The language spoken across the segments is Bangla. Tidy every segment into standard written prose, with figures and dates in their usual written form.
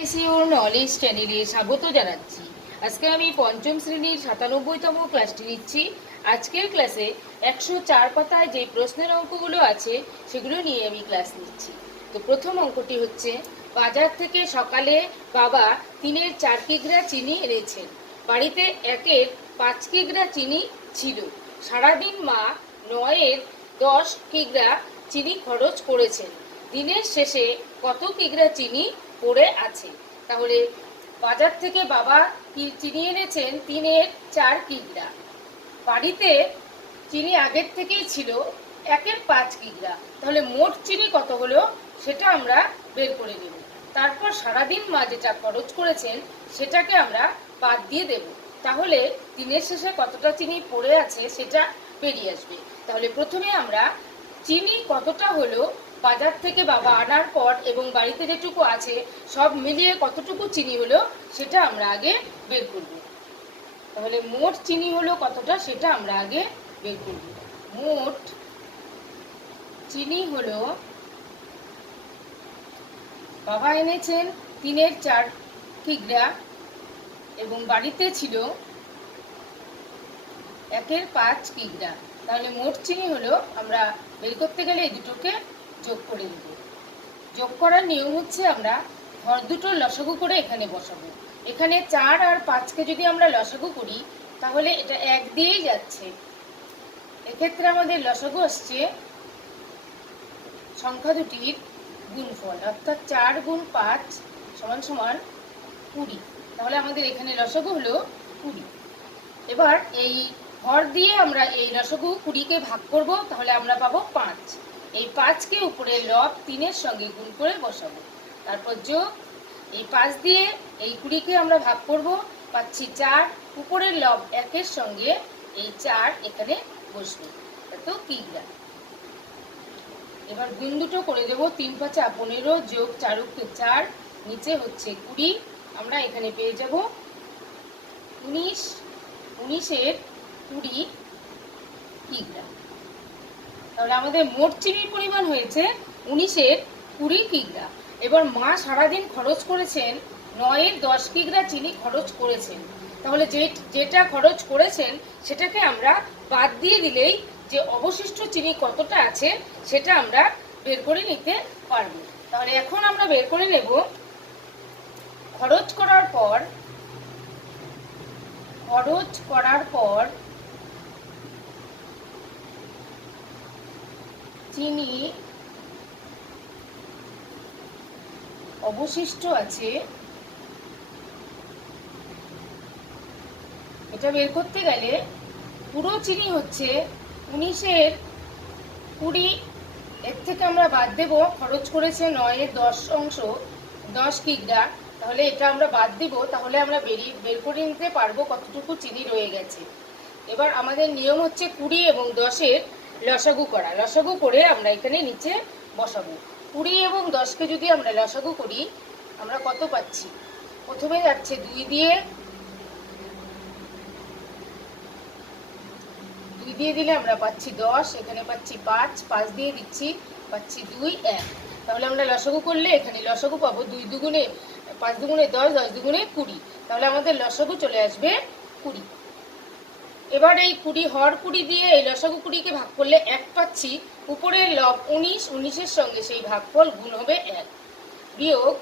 ইউর নলেজ চ্যানেলে স্বাগত জানাচ্ছি। আজকে আমি পঞ্চম শ্রেণীর ৯৭তম ক্লাসটি নিচ্ছি। আজকের ক্লাসে ১০৪ পাতায় যে প্রশ্নের অঙ্কগুলো আছে সেগুলো নিয়ে আমি ক্লাস নিচ্ছি। তো প্রথম অঙ্কটি হচ্ছে, বাজার থেকে সকালে বাবা ৩-এর ৪ কিগ্রা চিনি এনেছেন। বাড়িতে ১-এর ৫ কিগ্রা চিনি ছিল। সারাদিন মা ৯-এর ১০ কিগ্রা চিনি খরচ করেছেন। দিনের শেষে কত কিগ্রা চিনি পড়ে আছে? তাহলে বাজার থেকে বাবা চিনি এনেছেন ৩-এর ৪ কিগ্রা। বাড়িতে চিনি আগের থেকেই ছিল ১-এর ৫ কিগ্রা। তাহলে মোট চিনি কত হলো সেটা আমরা বের করে নেব। তারপর সারাদিন মা যেটা খরচ করেছেন সেটাকে আমরা বাদ দিয়ে দেব। তাহলে দিনের শেষে কতটা চিনি পড়ে আছে সেটা বেরিয়ে আসবে। তাহলে প্রথমে আমরা চিনি কতটা হলো বাজার থেকে বাবা আনার পর এবং বাড়িতে যেটুকু আছে সব মিলিয়ে কতটুকু চিনি হলো সেটা আমরা আগে বের করব। তাহলে মোট চিনি হলো কতটা সেটা আমরা আগে বের করব। মোট চিনি হলো, বাবা এনেছেন ৩-এর ৪ কিগ্রা এবং বাড়িতে ছিল ১-এর ৫ কিগ্রা। তাহলে মোট চিনি হলো, আমরা বের করতে গেলে এই দুটোকে যোগ করে দেব। যোগ করার নিয়ম হচ্ছে, আমরা ঘর দুটো লসাগু করে এখানে বসাবো। এখানে ৪ আর ৫কে যদি আমরা লসাগু করি তাহলে এটা ১ দিয়েই যাচ্ছে। এক্ষেত্রে আমাদের লসাগু আসছে সংখ্যা দুটির গুণফল, অর্থাৎ ৪ গুণ ৫ সমান সমান ২০। তাহলে আমাদের এখানে লসাগু হলো ২০। এবার এই ঘর দিয়ে আমরা এই লসাগু ২০কে ভাগ করব, তাহলে আমরা পাবো ৫। এই ৫কে উপরে লব ৩-এর সঙ্গে গুণ করে বসাবো। তারপর যোগ, এই ৫ দিয়ে এই ২০কে আমরা ভাগ করব, পাচ্ছি ৪। উপরের লব ১-এর সঙ্গে এই ৪ এখানে বসবে, এত কিগ্রা। এবার গুণ দুটো করে দেবো। ৩-৫ ১৫ যোগ ৪ × ৪, নিচে হচ্ছে ২০। আমরা এখানে পেয়ে যাব ১৯। ১৯-এর ২০ কিগ্রা। তাহলে আমাদের মোট চিনির পরিমাণ হয়েছে ১৯-এর ২০ কিগ্রা। এবার মা সারাদিন খরচ করেছেন ৯-এর ১০ কিগ্রা চিনি খরচ করেছেন। তাহলে যেটা খরচ করেছেন সেটাকে আমরা বাদ দিয়ে দিলেই যে অবশিষ্ট চিনি কতটা আছে সেটা আমরা বের করে নিতে পারবো। তাহলে এখন আমরা বের করে নেব খরচ করার পর চিনি অবশিষ্ট আছে, এটা বের করতে গেলে পুরো চিনি হচ্ছে ১৯-এর ২০। এর থেকে আমরা বাদ দেব খরচ করেছে ৯-এর ১০ অংশ, ১০ কিগ্রা। তাহলে এটা আমরা বাদ দিব, তাহলে আমরা বের করে নিতে পারবো কতটুকু চিনি রয়ে গেছে। এবার আমাদের নিয়ম হচ্ছে ২০ এবং ১০-এর লসাগু করা। লসাগু করে আমরা এখানে নিচে বসাবো। ২০ এবং ১০কে যদি আমরা লসাগু করি আমরা কত পাচ্ছি? প্রথমে যাচ্ছে ২ দিয়ে, ২ দিয়ে দিলে আমরা পাচ্ছি ১০, এখানে পাচ্ছি ৫, ৫ দিয়ে দিচ্ছি, পাচ্ছি ২, ১। তাহলে আমরা লসাগু করলে এখানে লসাগু পাবো ২ দুগুণে ৫ দুগুণে ১০, ১০ দুগুণে ২০। তাহলে আমাদের লসাগু চলে আসবে ২০। এবার এই ২০ হর ২০ দিয়ে এই লসাগু ২০কে ভাগ করলে ১ পাচ্ছি। উপরের লব ১৯, ১৯-এর সঙ্গে সেই ভাগফল গুণ হবে ১, বিয়োগ।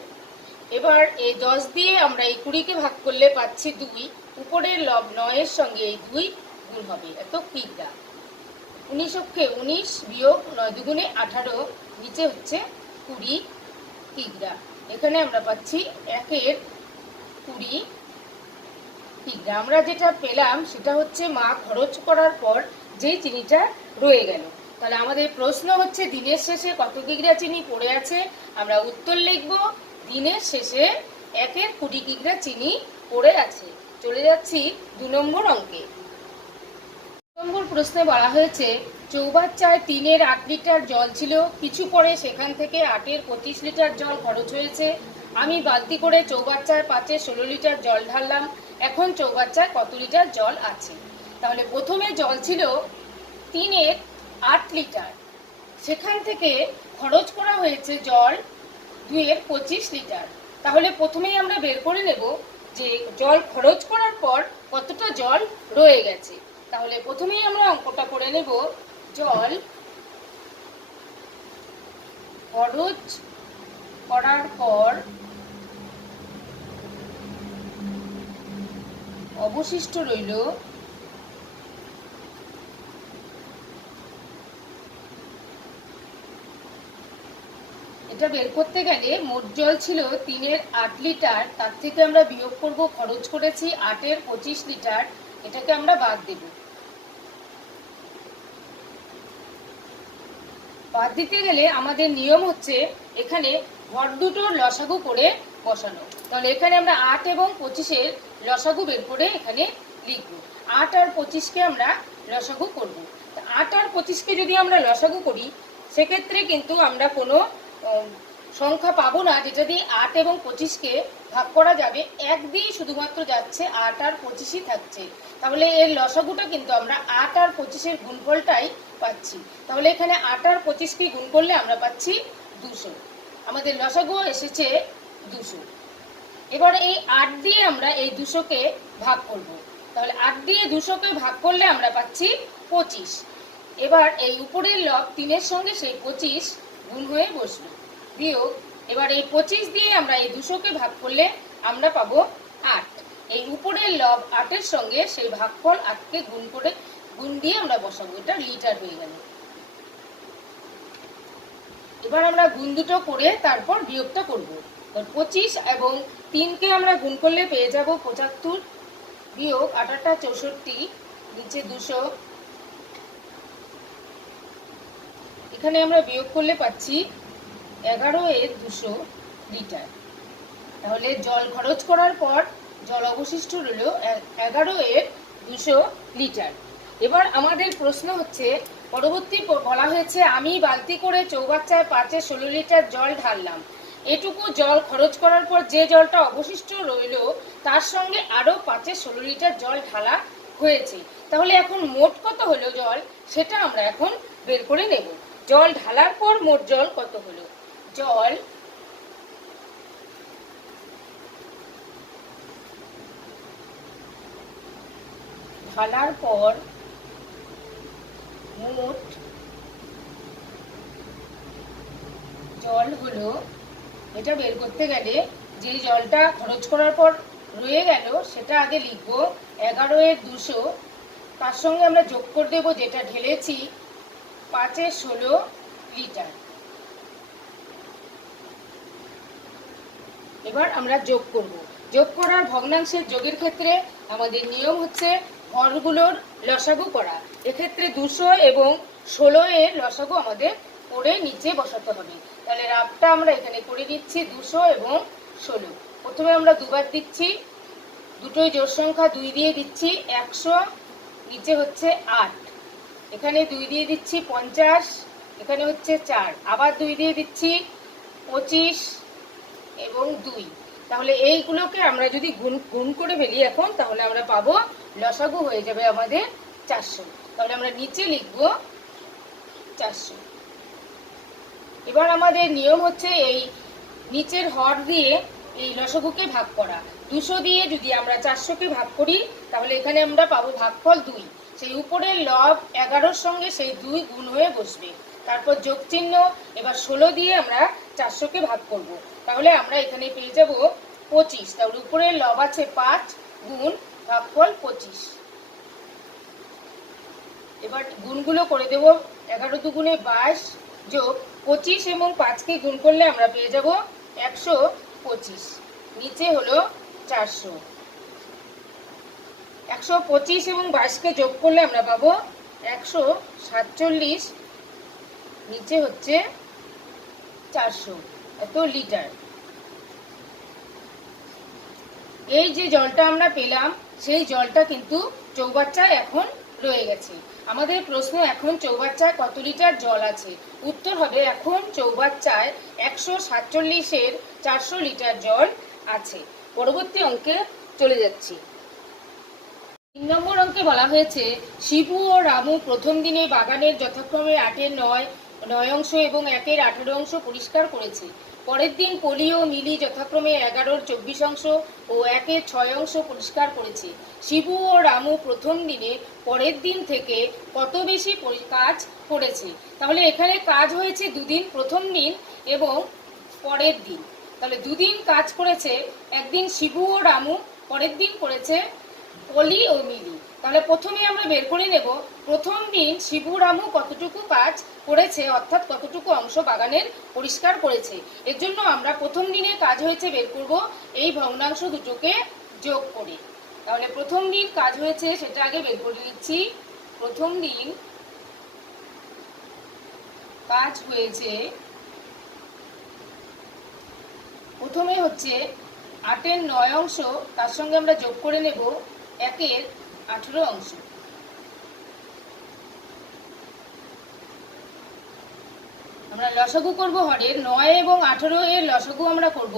এবার এই ১০ দিয়ে আমরা এই ২০কে ভাগ করলে পাচ্ছি ২, উপরের লব ৯-এর সঙ্গে এই ২ গুণ হবে, এত কিগ্রা। ১৯ × ১৯ বিয়োগ ৯ দুগুণে ১৮, নিচে হচ্ছে ২০ কিগ্রা। এখানে আমরা পাচ্ছি ১-এর ২০ কিগ্রা। আমরা যেটা পেলাম সেটা হচ্ছে মা খরচ করার পর যেই চিনিটা রয়ে গেল। তাহলে আমাদের প্রশ্ন হচ্ছে দিনের শেষে কত কিগ্রা চিনি পড়ে আছে। আমরা উত্তর লিখব, দিনের শেষে ১-এর ২০ কিগ্রা চিনি পড়ে আছে। চলে যাচ্ছি ২ নম্বর অঙ্কে। ২ নম্বর প্রশ্নে বলা হয়েছে, চৌবাচ্চায় ৩-এর ৮ লিটার জল ছিল। কিছু পরে সেখান থেকে ৮-এর ২৫ লিটার জল খরচ হয়েছে। আমি বালতি করে চৌবাচ্চায় ৫-এর ১৬ লিটার জল ঢাললাম। এখন চৌবাচ্চায় কত লিটার জল আছে? তাহলে প্রথমে জল ছিল ৩-এর ৮ লিটার, সেখান থেকে খরচ করা হয়েছে জল ২-এর ২৫ লিটার। তাহলে প্রথমেই আমরা বের করে নেব যে জল খরচ করার পর কতটা জল রয়ে গেছে। তাহলে প্রথমেই আমরা অঙ্কটা করে নেব, জল খরচ করার পর অবশিষ্ট রইল এটা বের করতে গেলে মোট জল ছিল 3-8 লিটার, তার থেকে আমরা বিয়োগ করব খরচ করেছি 8-25 লিটার, এটাকে আমরা বাদ দেব। বাদ দিতে গেলে আমাদের নিয়ম হচ্ছে এখানে ঘর দুটোর লসাগু করে বসানো। তাহলে এখানে আমরা 8 এবং 25-এর লসাগু বের করে এখানে লিখব। 8 আর 25-কে আমরা লসাগু করব। 8 আর 25-কে যদি আমরা লসাগু করি সেক্ষেত্রে কিন্তু আমরা কোনো সংখ্যা পাবো না যেটা দিয়ে 8 এবং 25-কে ভাগ করা যাবে। 1 দিয়ে শুধুমাত্র যাচ্ছে, 8 আর 25ই থাকছে। তাহলে এর লসাগুটা কিন্তু আমরা 8 আর 25-এর গুণফলটাই পাচ্ছি। তাহলে এখানে 8 আর 25-কে গুণ করলে আমরা পাচ্ছি 200। আমাদের লসাগু এসেছে 200। এবার এই 8 দিয়ে আমরা এই 200-কে ভাগ করব। তাহলে 8 দিয়ে 200-কে ভাগ করলে আমরা পাচ্ছি 25। এবার এই উপরের লব 3-এর সঙ্গে সেই 25 গুণ হয়ে বসবে, বিয়োগ এবার এই 25 দিয়ে আমরা এই 200-কে ভাগ করলে আমরা পাবো 8। এই উপরের লব 8-এর সঙ্গে সেই ভাগফল 8-কে গুণ দিয়ে আমরা বসাবো, এটা লিটার হয়ে গেল। এবার আমরা গুণ দুটো করে তারপর বিয়োগটা করব। 25 এবং 3-কে আমরা গুণ করলে পেয়ে যাব 75, বিয়োগ 8-8 64, নিচে 200, এখানে আমরা বিয়োগ করলে পাচ্ছি 11/200 লিটার। তাহলে জল খরচ করার পর জল অবশিষ্ট রইল 11/200 লিটার। এবার আমাদের প্রশ্ন হচ্ছে, পরবর্তী বলা হয়েছে আমি বালতি করে চৌবাচ্চায় 5-16 লিটার জল ঢাললাম। এটুকু জল খরচ করার পর যে জলটা অবশিষ্ট রইল তার সঙ্গে আরও 5-16 লিটার জল ঢালা হয়েছে। তাহলে এখন মোট কত হলো জল সেটা আমরা এখন বের করে নেব। জল ঢালার পর মোট জল কত হলো? জল ঢালার পর মোট জল হলো, এটা বের করতে গেলে যে জলটা খরচ করার পর রয়ে গেল সেটা আগে লিখব 11/200, তার সঙ্গে আমরা যোগ করে দেবো যেটা ঢেলেছি 5-16 লিটার। এবার আমরা যোগ করব। যোগ করার ভগ্নাংশের যোগের ক্ষেত্রে আমাদের নিয়ম হচ্ছে হরগুলোর লসাগু করা। এক্ষেত্রে 200 এবং 16-এর লসাগু আমাদের করে নিচে বসাতে হবে। তাহলে রাবটা আমরা এখানে করে দিচ্ছি 200 এবং 16। প্রথমে আমরা দুবার দিচ্ছি, দুটোই জোড় সংখ্যা, 2 দিয়ে দিচ্ছি 100, নিচে হচ্ছে 8, এখানে 2 দিয়ে দিচ্ছি 50, এখানে হচ্ছে 4, আবার 2 দিয়ে দিচ্ছি 25 এবং 2। তাহলে এইগুলোকে আমরা যদি গুণ করে ফেলি এখন, তাহলে আমরা পাবো লসাগু হয়ে যাবে আমাদের 400। তাহলে আমরা নিচে লিখব 400। এবার আমাদের নিয়ম হচ্ছে এই নিচের হর দিয়ে এই লসাগুকে ভাগ করা। 200 দিয়ে যদি আমরা 400-কে ভাগ করি তাহলে এখানে আমরা পাবো ভাগফল 2। সেই উপরের লব 11-র সঙ্গে সেই 2 গুণ হয়ে বসবে, তারপর যোগ চিহ্ন। এবার 16 দিয়ে আমরা 400-কে ভাগ করব, তাহলে আমরা এখানে পেয়ে যাব 25। তাহলে উপরের লব আছে 5 গুণ ভাগফল 25। এবার গুণগুলো করে দেব, 11 দুগুণে 22 যোগ 25 এবং 5-কে গুণ করলে আমরা পেয়ে যাব 125, নিচে হলো 400। 125 এবং 22-কে যোগ করলে আমরা পাবো 147, নিচে হচ্ছে 400, এত লিটার। এই যে জলটা আমরা পেলাম সেই জলটা কিন্তু চৌবাচ্চায় এখন রয়ে গেছে। আমাদের প্রশ্ন, এখন চৌবাচ্চায় কত লিটার জল আছে? উত্তর হবে এখন চৌবাচ্চায় 147-এর 400 লিটার জল আছে। পরবর্তী অঙ্কে চলে যাচ্ছি। 3 নম্বর অঙ্কে বলা হয়েছে শিবু ও রামু প্রথম দিনে বাগানের যথাক্রমে 8-এর 9 অংশ এবং 1-এর 18 অংশ পরিষ্কার করেছে। পরের দিন পলি ও মিলি যথাক্রমে 11-র 24 অংশ ও 1-এর 6 অংশ পরিষ্কার করেছে। শিবু ও রামু প্রথম দিনে পরের দিন থেকে কত বেশি কাজ করেছে? তাহলে এখানে কাজ হয়েছে দুদিন, প্রথম দিন এবং পরের দিন। তাহলে দুদিন কাজ করেছে, একদিন শিবু ও রামু, পরের দিন করেছে পলি ও মিলি। তাহলে প্রথমে আমরা বের করে নেব প্রথম দিন শিবু রামু কতটুকু কাজ করেছে, অর্থাৎ কতটুকু অংশ বাগানের পরিষ্কার করেছে। এর জন্য আমরা প্রথম দিনে কাজ হয়েছে বের করব এই ভগ্নাংশ দুটোকে যোগ করে। তাহলে প্রথম দিন কাজ হয়েছে সেটা আগে বের করে নিচ্ছি। প্রথম দিন কাজ হয়েছে, প্রথমে হচ্ছে 8-এর 9 অংশ, তার সঙ্গে আমরা যোগ করে নেব 1-এর 18 অংশ। আমরা লসাগু করব হরের, 9 এবং 18 এর লসাগু আমরা করব।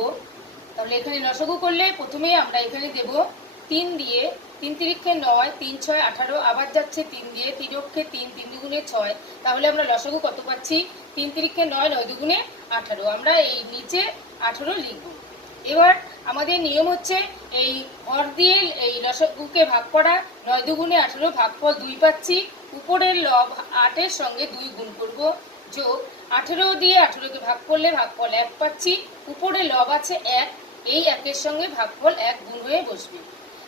তাহলে এখানে লসাগু করলে প্রথমে আমরা এখানে দেব 3 দিয়ে, 3 তিরিক্ষে 9, 3 6 18, আবার যাচ্ছে 3 দিয়ে, 3 অক্ষে 3, 3 দুগুণে 6। তাহলে আমরা লসাগু কত পাচ্ছি? 3 তিরিক্ষে 9, 9 দুগুণে 18। আমরা এই নিচে 18 লিখব। এবার আমাদের নিয়ম হচ্ছে এই হর দিয়ে এই লসাগুকে ভাগ করা। 9 দুগুণে 18, ভাগফল 2 পাচ্ছি। উপরের লব 8-এর সঙ্গে 2 গুণ করব, যোগ 18 দিয়ে 18কে ভাগ করলে ভাগফল 1 পাচ্ছি। উপরে লব আছে 1, এই 1-এর সঙ্গে ভাগফল 1 গুণ হয়ে বসবে।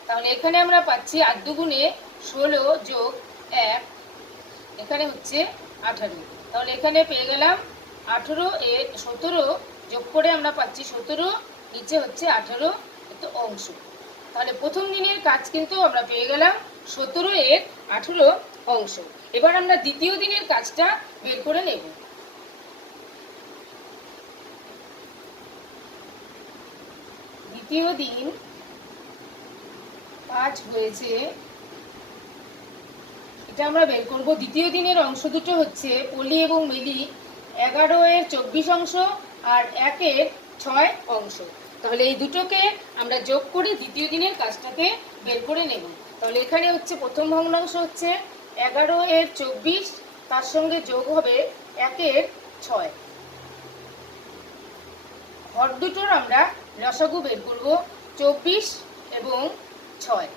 তাহলে এখানে আমরা পাচ্ছি 8 দুগুণে 16 যোগ 1, এখানে হচ্ছে 18। তাহলে এখানে পেয়ে গেলাম 18 এর 17 যোগ করে আমরা পাচ্ছি 17, নিচে হচ্ছে 18 অংশ। তাহলে প্রথম দিনের কাজ কিন্তু আমরা পেয়ে গেলাম 17 এর 18 অংশ। এবার আমরা দ্বিতীয় দিনের কাজটা বের করে নেব। দ্বিতীয় দিন কাজ হয়েছে, এটা আমরা বের করব। দ্বিতীয় দিনের অংশ দুটো হচ্ছে পলি এবং মিলি 11-এর 24 অংশ আর 1-এর 6 অংশ। তাহলে এই দুটোকে আমরা যোগ করে দ্বিতীয় দিনের কাজটাকে বের করে নেব। তাহলে এখানে হচ্ছে প্রথম ভগ্নাংশ হচ্ছে 11-এর 24, তার সঙ্গে যোগ হবে 1-এর 6। হর দুটোর আমরা লসাগু বের করব, 24 এবং 6।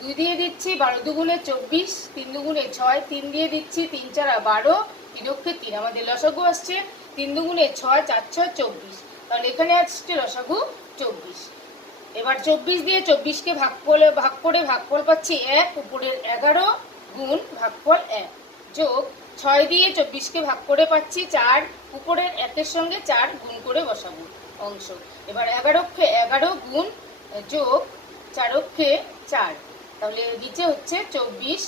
2 দিয়ে দিচ্ছি 12 দুগুণে 24, 3 দুগুণে 6, 3 দিয়ে দিচ্ছি 3 4 12, 3 অক্ষে 3। আমাদের লসাগু আসছে 3 দুগুণে 6, 4 6 24। তাহলে এখানে আসছে লসাগু 24। এবার 24 দিয়ে 24কে ভাগ করে ভাগফল পাচ্ছি 1, উপরের 11 গুণ ভাগফল 1, যোগ 6 দিয়ে 24কে ভাগ করে পাচ্ছি 4, উপরের 1-এর সঙ্গে 4 গুণ করে বসাবো অংশ। এবার 11 অক্ষে 11 গুণ যোগ 4 অক্ষে 4, তাহলে নিচে হচ্ছে 24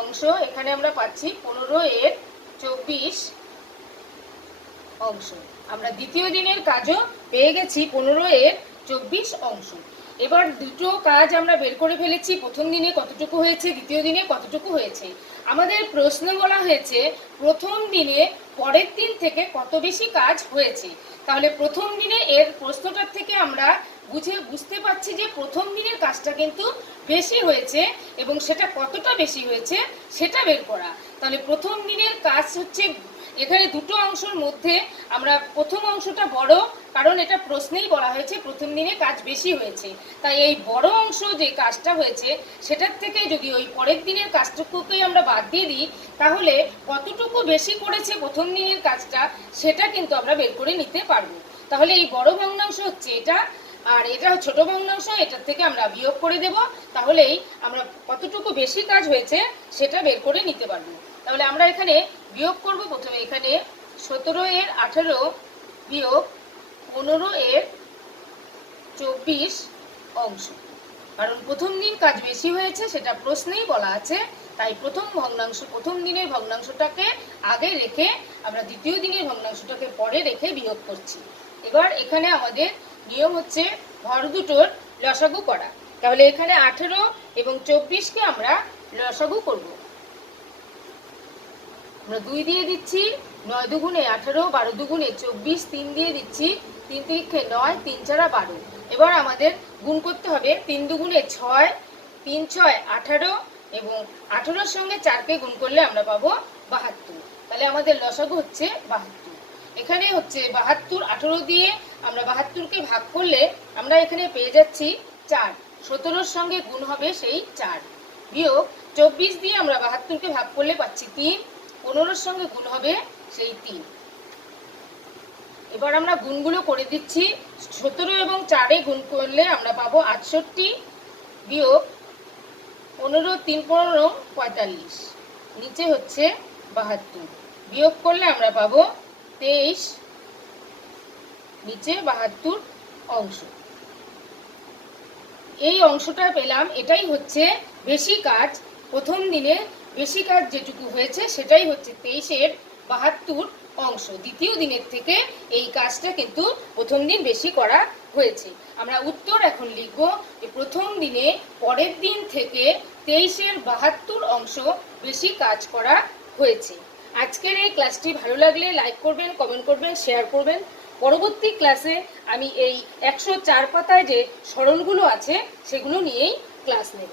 অংশ। এখানে আমরা পাচ্ছি 15 এর 24 অংশ। আমরা দ্বিতীয় দিনের কাজও পেয়ে গেছি 15 এর 24 অংশ। এবার দুটো কাজ আমরা বের করে ফেলেছি, প্রথম দিনে কতটুকু হয়েছে, দ্বিতীয় দিনে কতটুকু হয়েছে। আমাদের প্রশ্ন বলা হয়েছে প্রথম দিনে পরের দিন থেকে কত বেশি কাজ হয়েছে। তাহলে প্রথম দিনে এর প্রশ্নটার থেকে আমরা বুঝতে পারছি যে প্রথম দিনের কাজটা কিন্তু বেশি হয়েছে, এবং সেটা কতটা বেশি হয়েছে সেটা বের করা। তাহলে প্রথম দিনের কাজ হচ্ছে এখানে দুটো অংশের মধ্যে আমরা প্রথম অংশটা বড়, কারণ এটা প্রশ্নেই বলা হয়েছে প্রথম দিনে কাজ বেশি হয়েছে। তাই এই বড় অংশ যে কাজটা হয়েছে সেটার থেকে যদি ওই পরের দিনের কাজটুকুকেই আমরা বাদ দিয়ে দিই, তাহলে কতটুকু বেশি করেছে প্রথম দিনের কাজটা সেটা কিন্তু আমরা বের করে নিতে পারবো। তাহলে এই বড় ভগ্নাংশ হচ্ছে এটা, আর এটা ছোট ভগ্নাংশ, এটার থেকে আমরা বিয়োগ করে দেব। তাহলেই আমরা কতটুকু বেশি কাজ হয়েছে সেটা বের করে নিতে পারবো। তাহলে আমরা এখানে বিয়োগ করব। প্রথমে এখানে 17 এর 18 বিয়োগ 15 এর 24 অংশ, কারণ প্রথম দিন কাজ বেশি হয়েছে সেটা প্রশ্নেই বলা আছে। তাই প্রথম দিনের ভগ্নাংশটাকে আগে রেখে আমরা দ্বিতীয় দিনের ভগ্নাংশটাকে পরে রেখে বিয়োগ করছি। এবার এখানে আমাদের নিয়ম হচ্ছে হর দুটোর লসাগু করা। তাহলে এখানে 18 এবং 24কে আমরা লসাগু করব। আমরা 2 দিয়ে দিচ্ছি, 9 দুগুণে 18, 12 দুগুণে 24, 3 দিয়ে দিচ্ছি, 3 তিরিক্ষে 9, 3 4 12। এবার আমাদের গুণ করতে হবে, 3 দুগুণে 6, 3 6 18, এবং 18-র সঙ্গে 4কে গুণ করলে আমরা পাবো 72। তাহলে আমাদের লসাগু হচ্ছে 72। এখানে হচ্ছে 72, 18 দিয়ে আমরা 72কে ভাগ করলে আমরা এখানে পেয়ে যাচ্ছি 4। 17-র সঙ্গে গুণ হবে সেই 4, বিয়োগ 24 দিয়ে আমরা 72কে ভাগ করলে পাচ্ছি 3। 15-র সঙ্গে গুণ হবে সেই 3। এবার আমরা গুণগুলো করে দিচ্ছি। 17 এবং 4-এ গুণ করলে আমরা পাবো 68, বিয়োগ 15, 3 15 45, নিচে হচ্ছে 72, বিয়োগ করলে আমরা পাবো 23, নিচে 72 অংশ। এই অংশটা পেলাম, এটাই হচ্ছে বেশি কাজ। প্রথম দিনে বেশি কাজ যেটুকু হয়েছে সেটাই হচ্ছে 23-এর 72 অংশ। দ্বিতীয় দিনের থেকে এই কাজটা কিন্তু প্রথম দিন বেশি করা হয়েছে। আমরা উত্তর এখন লিখব যে প্রথম দিনে পরের দিন থেকে 23-এর 72 অংশ বেশি কাজ করা হয়েছে। আজকের এই ক্লাসটি ভালো লাগলে লাইক করবেন, কমেন্ট করবেন, শেয়ার করবেন। পরবর্তী ক্লাসে আমি এই 104 পাতায় যে সরলগুলো আছে সেগুলো নিয়েই ক্লাস নেব।